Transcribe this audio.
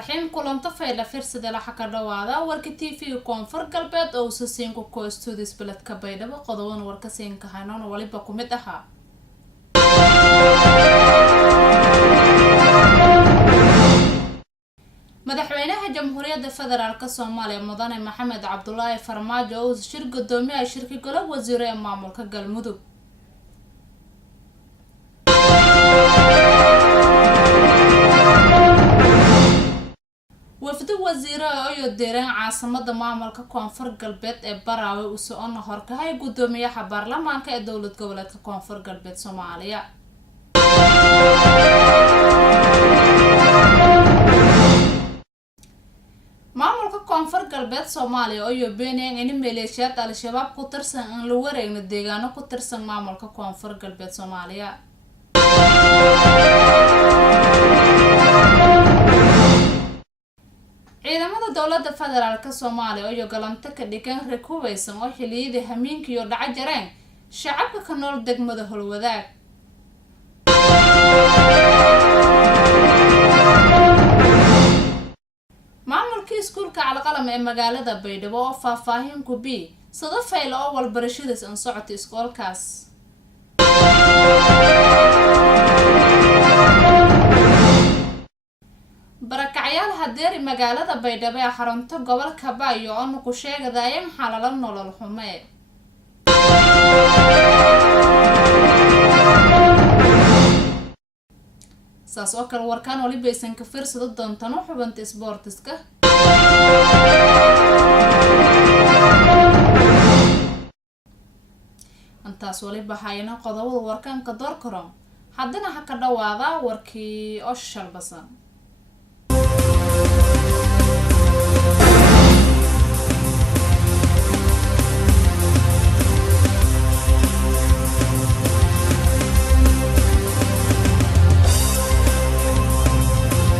الرحيم كلن طفيلة فرصة لحكا دوادا وركتي في كونفر قلبات أو سسينكو كوستو ديس بلد كبايدة وقضوان وركسين كهانون وليباكو مدها مدحوينها جمهورية فدرالك الصومالية مدن محمد عبد الله فرماجو شركة دومية شركة قلب وزيري مامولك قلمدو وفد وزيرة أيو ديران عاصمة مامولك كونفر قلبات براوي وسؤال نهارك هاي قدومية حبارلمان كدولة قولتك كونفر قلبات صومالية maamulka koonfur galbeed Soomaaliya oo beeneen in maleeshiyad al-shabaab ku tirsan in la wareegno deegaano ku tirsan maamulka koonfur galbeed Soomaaliya ciidamada dawladda federaalka Soomaaliya oo galanta ka dhigan reekuwaysan oo xiliyada hamiinka iyo dhaca jareen shacabka ka nool degmada Holwadaag iskuulka calaqalam ee magaalada Baydhabo oo faahfaahin ku bi sida fayl oo walbarashadiis aan socotay iskoolkaas barakacyaal hadeer magaalada Baydhabo ee xarunta gobolka Baayo oo ku sheegayay xaalad nolol xumo saas oo kale warkaan wali baysan ka fiirsado doontaan xubinta sportiska antaas wali bahayna qodobada warkaan ka door karo haddana ha ka dhawaada warkii oo shalbasan